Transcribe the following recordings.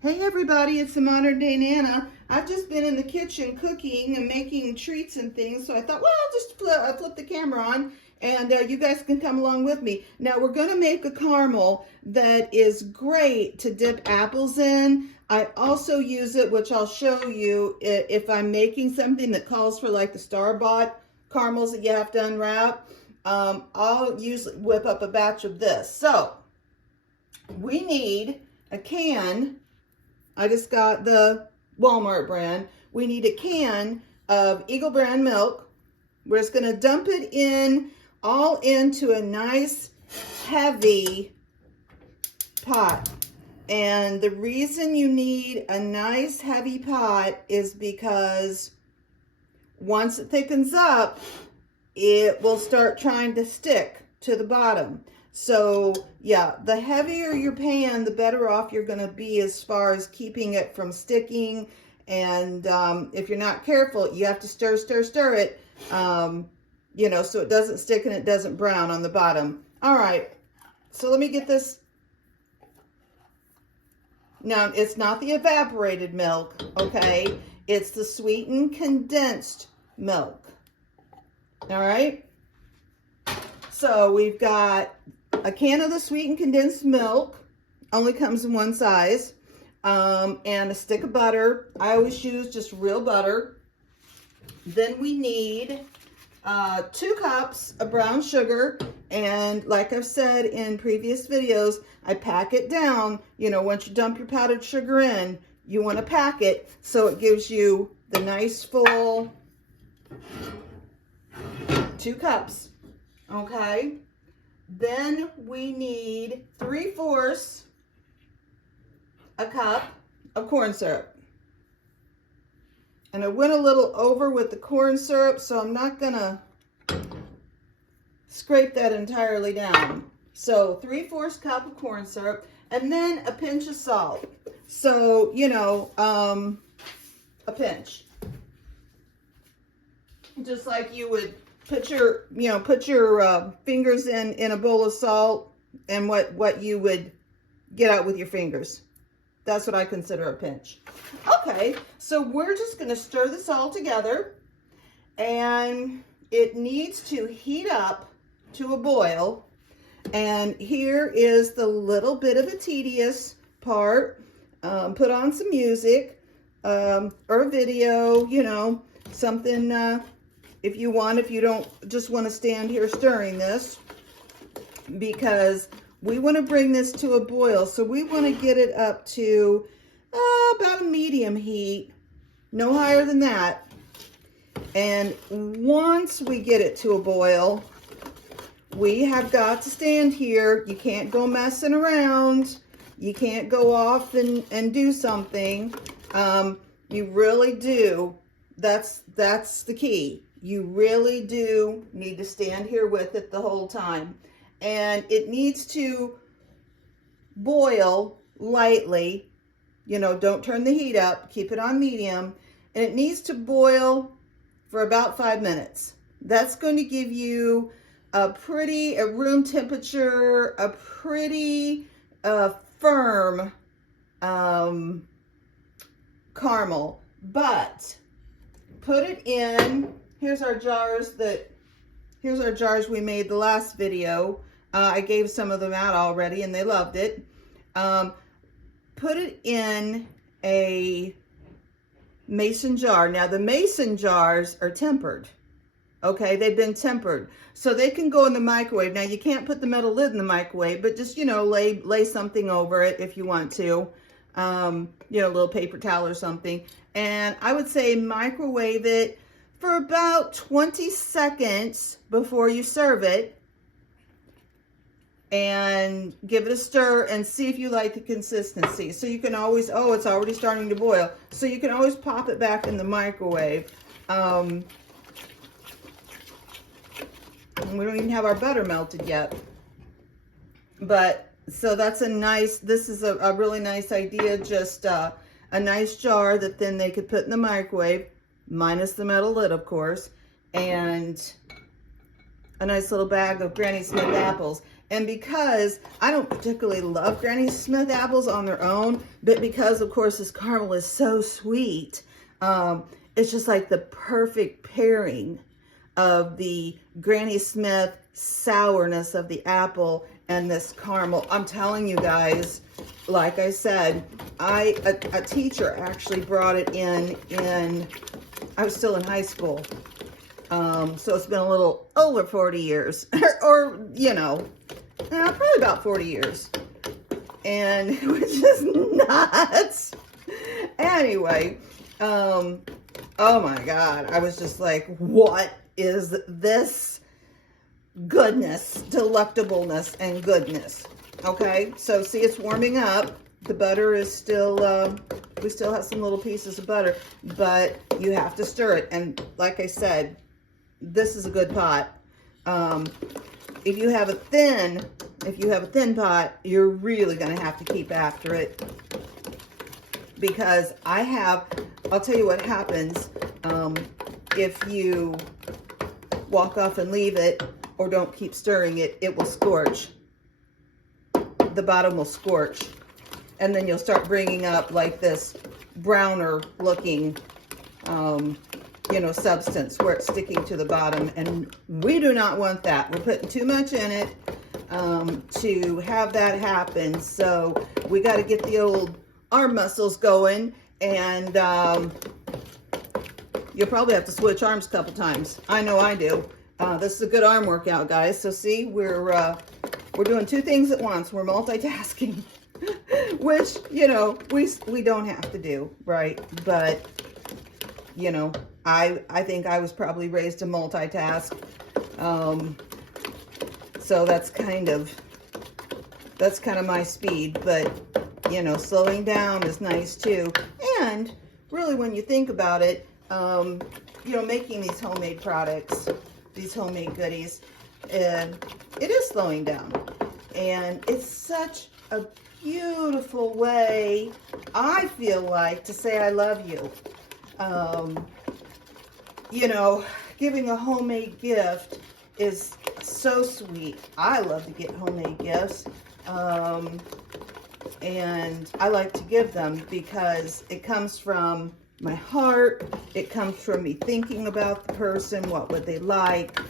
Hey everybody, it's the Modern Day Nana. I've just been in the kitchen cooking and making treats and things, so I thought, well, I'll just flip the camera on and you guys can come along with me. Now we're going to make a caramel that is great to dip apples in. I also use it, which I'll show you, if I'm making something that calls for like the store-bought caramels that you have to unwrap. I'll usually whip up a batch of this. So we need a can. I just got the Walmart brand. We need a can of Eagle brand milk. We're just gonna dump it in, all into a nice heavy pot. And the reason you need a nice heavy pot is because once it thickens up, it will start trying to stick to the bottom. So yeah, the heavier your pan, the better off you're going to be as far as keeping it from sticking. And if you're not careful, you have to stir it, you know, so it doesn't stick and it doesn't brown on the bottom. All right, so let me get this. Now, it's not the evaporated milk, okay? It's the sweetened condensed milk. All right, so we've got a can of the sweetened condensed milk, only comes in one size, and a stick of butter. I always use just real butter. Then we need 2 cups of brown sugar, and like I've said in previous videos, I pack it down. You know, once you dump your powdered sugar in, you want to pack it so it gives you the nice full 2 cups, okay? Then we need 3/4 a cup of corn syrup. And I went a little over with the corn syrup, so I'm not gonna scrape that entirely down. So 3/4 cup of corn syrup, and then a pinch of salt. So, you know, a pinch. Just like you would put your, fingers in a bowl of salt, and what you would get out with your fingers. That's what I consider a pinch. Okay, so we're just going to stir this all together, and it needs to heat up to a boil. And here is the little bit of a tedious part. Put on some music or a video, you know, something if you want, if you don't just want to stand here stirring this, because we want to bring this to a boil. So we want to get it up to about a medium heat, no higher than that. And once we get it to a boil, we have got to stand here. You can't go messing around. You can't go off and do something. You really do. That's the key. You really do need to stand here with it the whole time. And it needs to boil lightly. You know, don't turn the heat up. Keep it on medium. And it needs to boil for about 5 minutes. That's going to give you a room temperature, a pretty firm caramel. But put it in. Here's our jars we made the last video. I gave some of them out already and they loved it. Put it in a mason jar. Now the mason jars are tempered. Okay, they've been tempered. So they can go in the microwave. Now you can't put the metal lid in the microwave, but just, you know, lay something over it if you want to. You know, a little paper towel or something. And I would say microwave it for about 20 seconds before you serve it, and give it a stir and see if you like the consistency. So you can always, oh, it's already starting to boil. So you can always pop it back in the microwave. And we don't even have our butter melted yet. But, so that's this is a really nice idea. Just a nice jar that then they could put in the microwave, minus the metal lid, of course, and a nice little bag of Granny Smith apples. And because I don't particularly love Granny Smith apples on their own, but because of course this caramel is so sweet, it's just like the perfect pairing of the Granny Smith sourness of the apple and this caramel. I'm telling you guys, like I said, a teacher actually brought it in, I was still in high school. So it's been a little over 40 years, or you know, probably about 40 years. And it was just nuts. Anyway, oh my God, I was just like, what is this goodness, delectableness, and goodness? Okay, so see, it's warming up. The butter is still, we still have some little pieces of butter, but you have to stir it. And like I said, this is a good pot. If you have a thin pot, you're really going to have to keep after it, because I'll tell you what happens if you walk off and leave it or don't keep stirring it. It will scorch. The bottom will scorch, and then you'll start bringing up like this browner looking you know, substance where it's sticking to the bottom, and we do not want that. We're putting too much in it to have that happen. So we got to get the old arm muscles going, and you'll probably have to switch arms a couple times. I know I do. This is a good arm workout, guys. So see, we're doing two things at once. We're multitasking, which, you know, we don't have to do, right? But you know, I think I was probably raised to multitask. So that's kind of my speed, but you know, slowing down is nice too. And really, when you think about it, you know, making these homemade products, these homemade goodies, it is slowing down. And it's such a beautiful way, I feel like, to say I love you. You know, giving a homemade gift is so sweet. I love to get homemade gifts. And I like to give them because it comes from my heart. It comes from me thinking about the person, what would they like,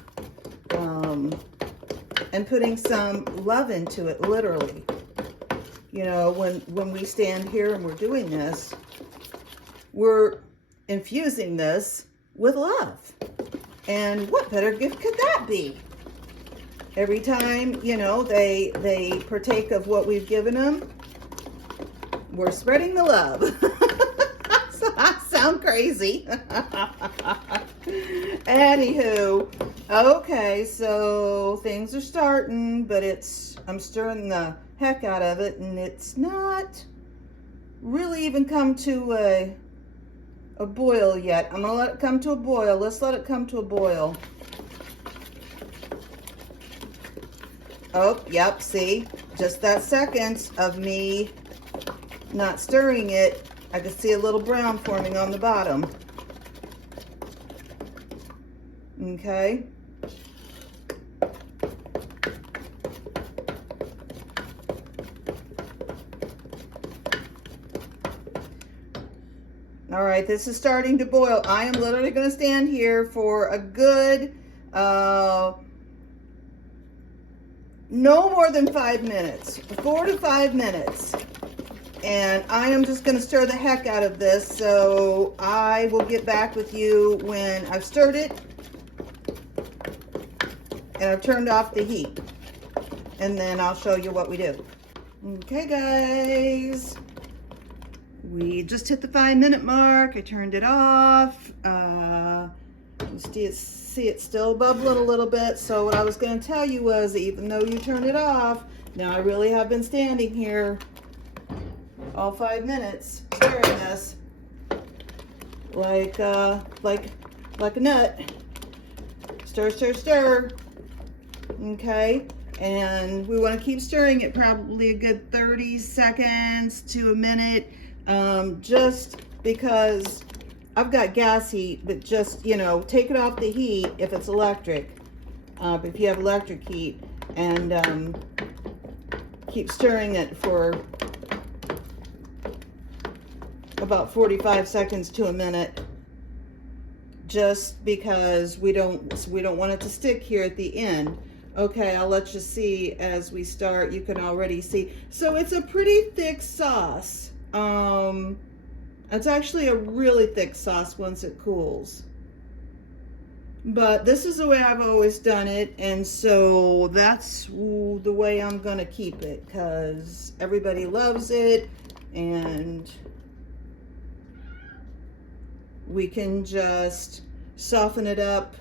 and putting some love into it, literally. You know, when we stand here and we're doing this, we're infusing this with love. And what better gift could that be? Every time, you know, they partake of what we've given them, we're spreading the love. So I sound crazy. Anywho, okay, so things are starting, but I'm stirring the heck out of it, and it's not really even come to a boil yet. I'm gonna let it come to a boil. Let's let it come to a boil. Oh, yep, see, just that second of me not stirring it, I can see a little brown forming on the bottom. Okay. All right, this is starting to boil. I am literally going to stand here for a good, no more than 5 minutes, 4 to 5 minutes. And I am just going to stir the heck out of this. So I will get back with you when I've stirred it and I've turned off the heat. And then I'll show you what we do. Okay, guys. We just hit the 5-minute mark. I turned it off. You see it still bubbling a little bit. So what I was going to tell you was, even though you turned it off, now I really have been standing here all 5 minutes stirring this like a nut. Stir, stir, stir. Okay. And we want to keep stirring it probably a good 30 seconds to a minute. Just because I've got gas heat, but just, you know, take it off the heat if it's electric, if you have electric heat, and keep stirring it for about 45 seconds to a minute, just because we don't want it to stick here at the end. Okay, I'll let you see as we start. You can already see. So it's a pretty thick sauce. It's actually a really thick sauce once it cools. But this is the way I've always done it, and so that's the way I'm gonna keep it, because everybody loves it, and we can just soften it up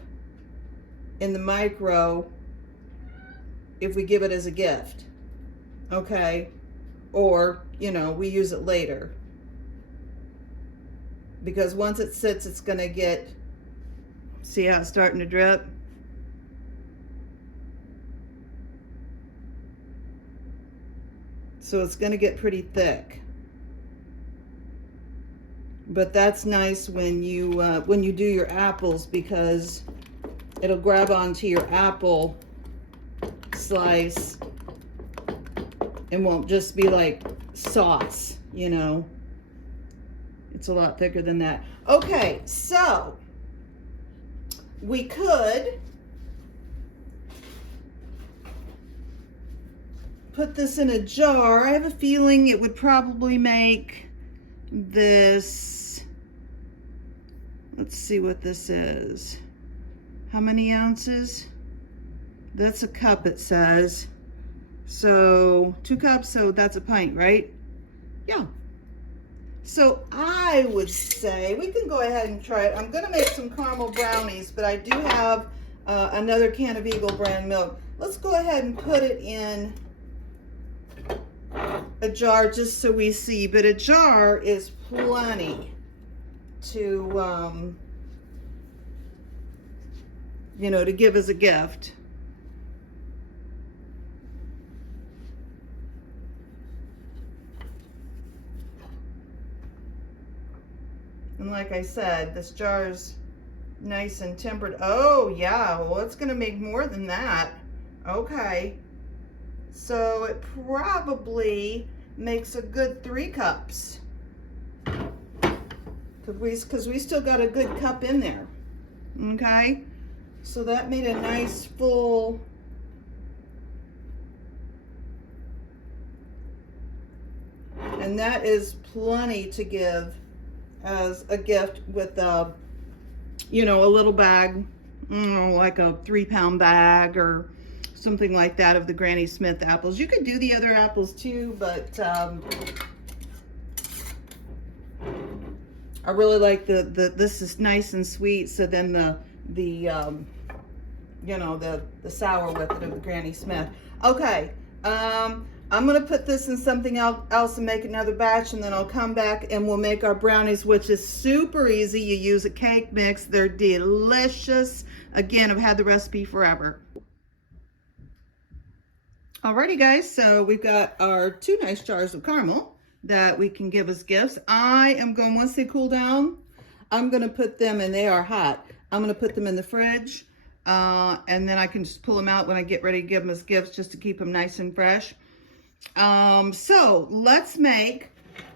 in the micro if we give it as a gift, okay? Or, you know, we use it later. Because once it sits, it's gonna get, see how it's starting to drip? So it's gonna get pretty thick. But that's nice when you do your apples, because it'll grab onto your apple slice and won't just be like sauce, you know. It's a lot thicker than that. Okay, so we could put this in a jar. I have a feeling it would probably make this, let's see what this is. How many ounces? That's a cup, it says. So 2 cups, so that's a pint, right? Yeah. So I would say we can go ahead and try it. I'm gonna make some caramel brownies, but I do have another can of Eagle brand milk. Let's go ahead and put it in a jar just so we see, but a jar is plenty to, you know, to give as a gift. And like I said, this jar is nice and tempered. Oh yeah, well it's gonna make more than that. Okay. So it probably makes a good 3 cups. Because we still got a good cup in there. Okay. So that made a nice full, and that is plenty to give as a gift with a, you know, a little bag, you know, like a 3-pound bag or something like that of the Granny Smith apples. You could do the other apples too, but I really like this is nice and sweet. So then the you know, the sour with it of the Granny Smith. Okay, I'm gonna put this in something else and make another batch, and then I'll come back and we'll make our brownies, which is super easy. You use a cake mix, they're delicious. Again, I've had the recipe forever. Alrighty guys, so we've got our 2 nice jars of caramel that we can give as gifts. I am going, once they cool down, I'm gonna put them, and they are hot, I'm gonna put them in the fridge, and then I can just pull them out when I get ready to give them as gifts, just to keep them nice and fresh. So let's go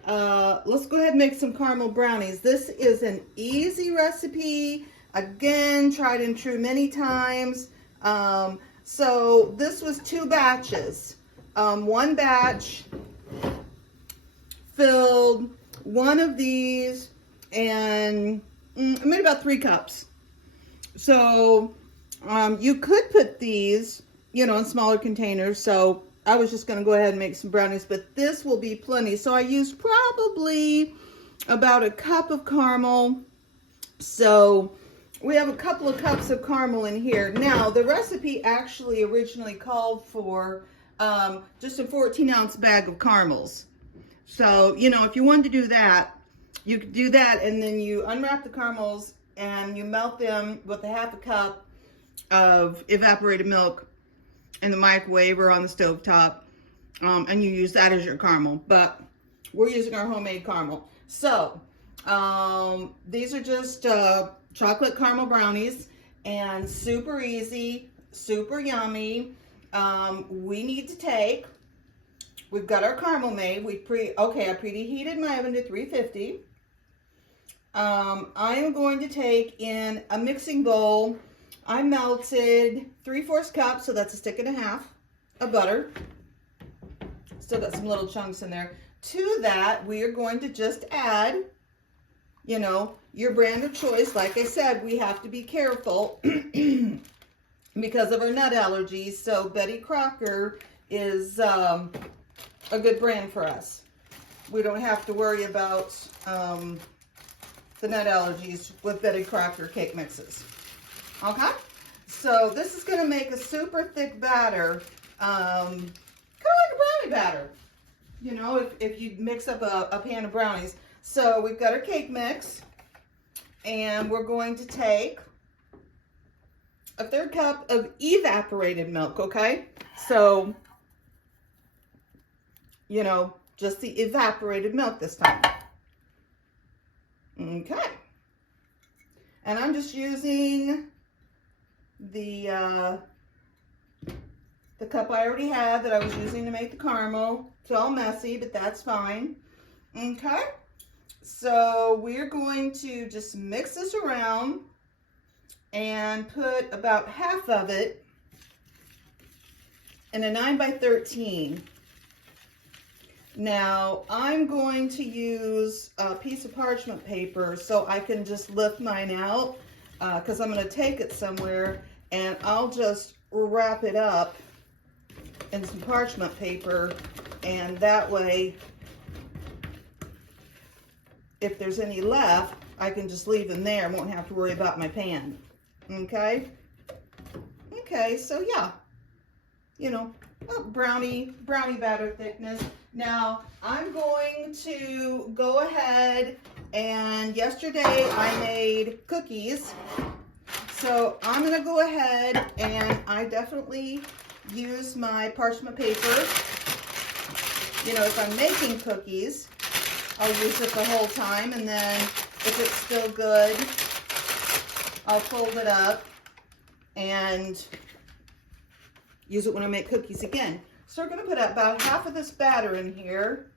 ahead and make some caramel brownies. This is an easy recipe. Again, tried and true many times. So this was 2 batches. 1 batch filled 1 of these, and I made about 3 cups. So you could put these, you know, in smaller containers. So I was just going to go ahead and make some brownies, but this will be plenty. So I used probably about 1 cup of caramel. So we have a couple of cups of caramel in here. Now, the recipe actually originally called for just a 14-ounce bag of caramels. So, you know, if you wanted to do that, you could do that, and then you unwrap the caramels and you melt them with a 1/2 cup of evaporated milk in the microwave or on the stove top, and you use that as your caramel. But we're using our homemade caramel. So these are just chocolate caramel brownies, and super easy, super yummy. we need to take, we've got our caramel made. I preheated my oven to 350. I am going to take in a mixing bowl. I melted 3/4 cup, so that's a stick and a half of butter. Still got some little chunks in there. To that, we are going to just add, you know, your brand of choice. Like I said, we have to be careful because of our nut allergies. So Betty Crocker is a good brand for us. We don't have to worry about the nut allergies with Betty Crocker cake mixes. Okay? So this is going to make a super thick batter, kind of like a brownie batter. You know, if you mix up a pan of brownies. So we've got our cake mix, and we're going to take a 1/3 cup of evaporated milk, okay? So, you know, just the evaporated milk this time. Okay. And I'm just using the cup I already had that I was using to make the caramel. It's all messy, but that's fine. Okay. So we're going to just mix this around and put about half of it in a 9x13. Now I'm going to use a piece of parchment paper so I can just lift mine out because I'm going to take it somewhere, and I'll just wrap it up in some parchment paper, and that way if there's any left, I can just leave them there. I won't have to worry about my pan. Okay? Okay, so yeah. You know, brownie batter thickness. Now, I'm going to go ahead, and yesterday I made cookies. So I'm going to go ahead, and I definitely use my parchment paper. You know, if I'm making cookies, I'll use it the whole time, and then if it's still good, I'll fold it up and use it when I make cookies again. So we're going to put about half of this batter in here.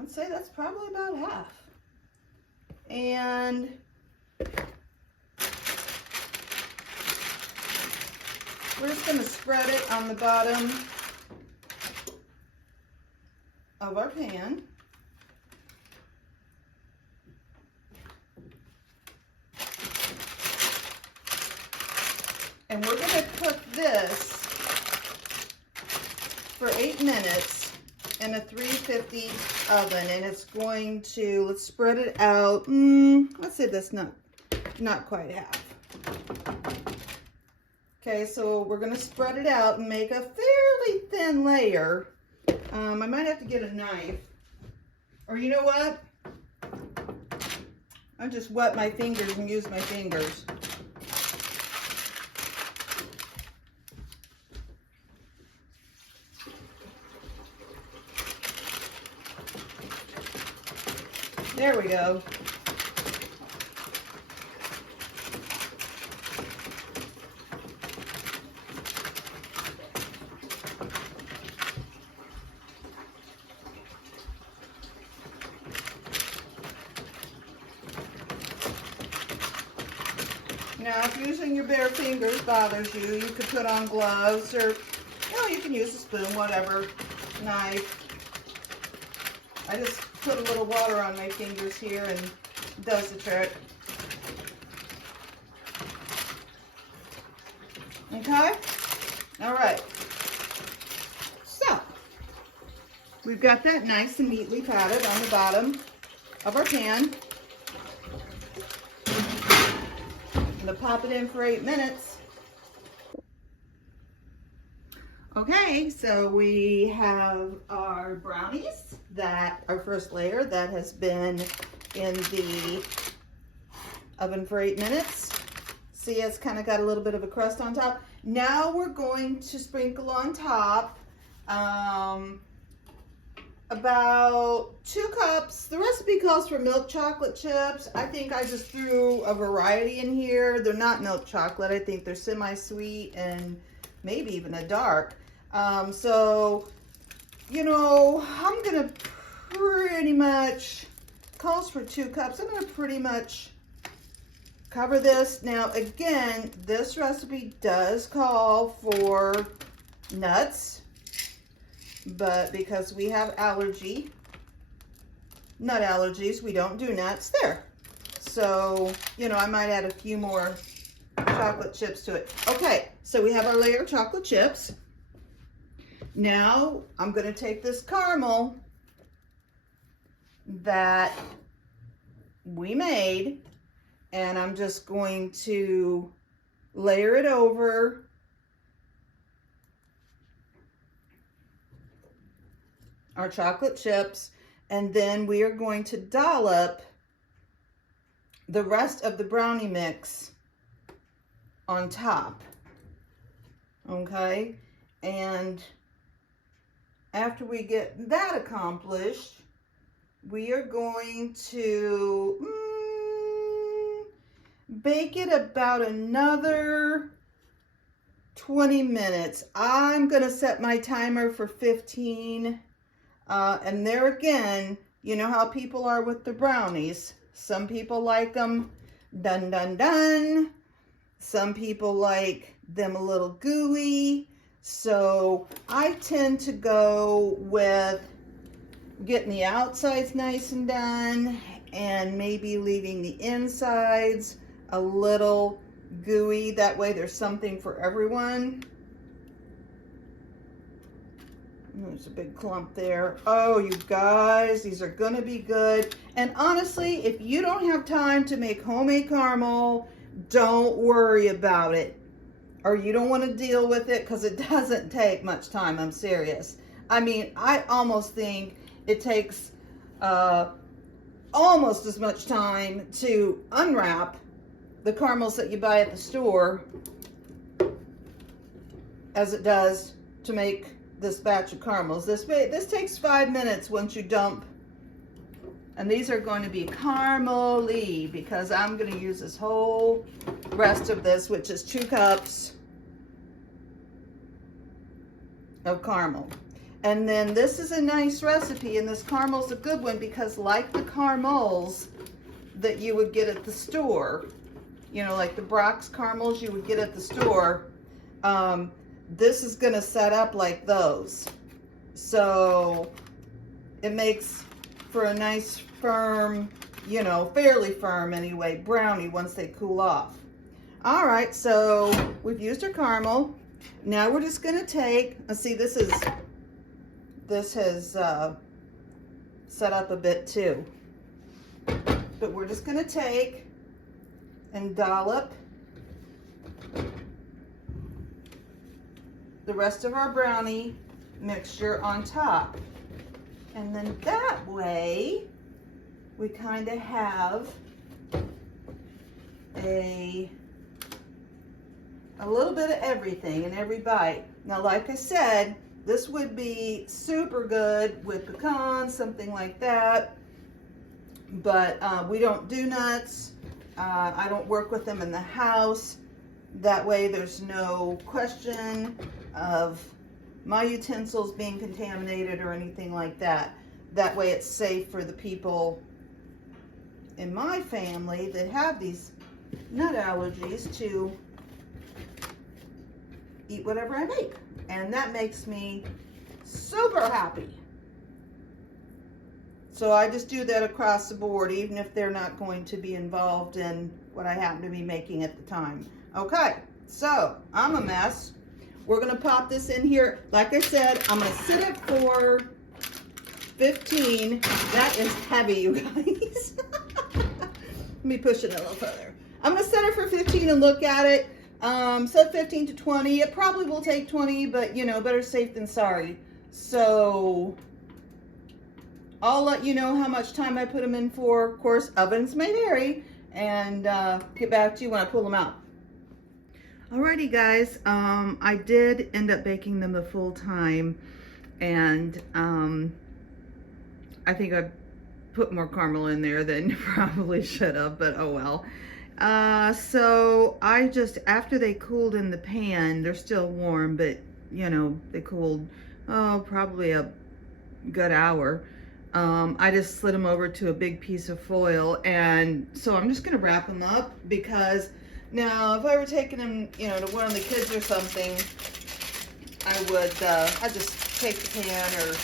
I'd say that's probably about half. And we're just going to spread it on the bottom of our pan. And we're going to cook this for 8 minutes in a 350 oven, and it's going to, let's spread it out. Let's say that's not quite half. Okay, so we're going to spread it out and make a fairly thin layer. I might have to get a knife, or you know what? I'll just wet my fingers and use my fingers. There we go. Now, if using your bare fingers bothers you, you could put on gloves, or, you know, you can use a spoon, whatever, knife. I just put a little water on my fingers here and it does the trick. Okay? All right. So, we've got that nice and neatly patted on the bottom of our pan. I'm going to pop it in for 8 minutes. Okay, so we have our brownies, our first layer that has been in the oven for 8 minutes. See, it's kind of got a little bit of a crust on top. Now we're going to sprinkle on top about 2 cups. The recipe calls for milk chocolate chips. I think I just threw a variety in here. They're not milk chocolate. I think they're semi-sweet and maybe even a dark. So, you know, I'm gonna pretty much, calls for 2 cups. I'm gonna pretty much cover this. Now, again, this recipe does call for nuts, but because we have nut allergies, we don't do nuts there. So, you know, I might add a few more chocolate chips to it. Okay, so we have our layer of chocolate chips. Now, I'm going to take this caramel that we made, and I'm just going to layer it over our chocolate chips, and then we are going to dollop the rest of the brownie mix on top. Okay, and after we get that accomplished, we are going to bake it about another 20 minutes. I'm gonna set my timer for 15. And there again, you know how people are with the brownies. Some people like them done, done, done. Some people like them a little gooey. So I tend to go with getting the outsides nice and done and maybe leaving the insides a little gooey. That way there's something for everyone. There's a big clump there. Oh, you guys, these are gonna be good. And honestly, if you don't have time to make homemade caramel, don't worry about it. Or you don't want to deal with it, because it doesn't take much time. I'm serious. I mean, I almost think it takes almost as much time to unwrap the caramels that you buy at the store as it does to make this batch of caramels. This takes 5 minutes once you dump. And these are going to be caramel-y because I'm going to use this whole rest of this, which is 2 cups of caramel. And then this is a nice recipe, and this caramel's a good one because, like the caramels that you would get at the store, you know, like the Brock's caramels you would get at the store, this is going to set up like those. So it makes for a nice firm, you know, fairly firm anyway, brownie once they cool off. All right, so we've used our caramel. Now we're just going to take, let's see, this has set up a bit too. But we're just going to take and dollop the rest of our brownie mixture on top. And then that way we kind of have a little bit of everything in every bite. Now, like I said, this would be super good with pecans, something like that. But we don't do nuts. I don't work with them in the house. That way there's no question of my utensils being contaminated or anything like that. That way it's safe for the people in my family that have these nut allergies to eat whatever I make. And that makes me super happy. So I just do that across the board, even if they're not going to be involved in what I happen to be making at the time. Okay, so I'm a mess. We're gonna pop this in here. Like I said, I'm gonna sit it for 15. That is heavy, you guys. Let me push it a little further. I'm gonna set it for 15 and look at it. Set 15 to 20. It probably will take 20, but you know, better safe than sorry. So I'll let you know how much time I put them in for. Of course, ovens may vary, and get back to you when I pull them out. Alrighty guys, I did end up baking them the full time, and I think I put more caramel in there than probably should have, but oh well. So I just, after they cooled in the pan, they're still warm, but you know, they cooled, oh, probably a good hour. I just slid them over to a big piece of foil, and so I'm just gonna wrap them up, because now if I were taking them, you know, to one of the kids or something, I would, I'd just take the pan or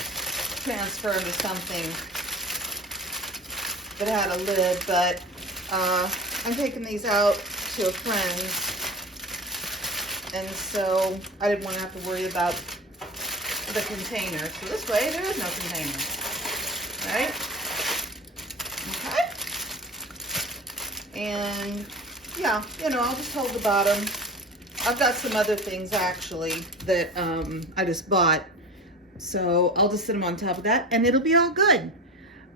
transfer them to something that had a lid, but I'm taking these out to a friend's, and so I didn't want to have to worry about the container. So this way, there is no container, right? Okay. And yeah, you know, I'll just hold the bottom. I've got some other things actually that I just bought, so I'll just sit them on top of that, and it'll be all good.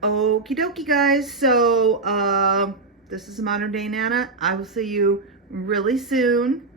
Okie dokie, guys. So this is Modern Day Nana. I will see you really soon.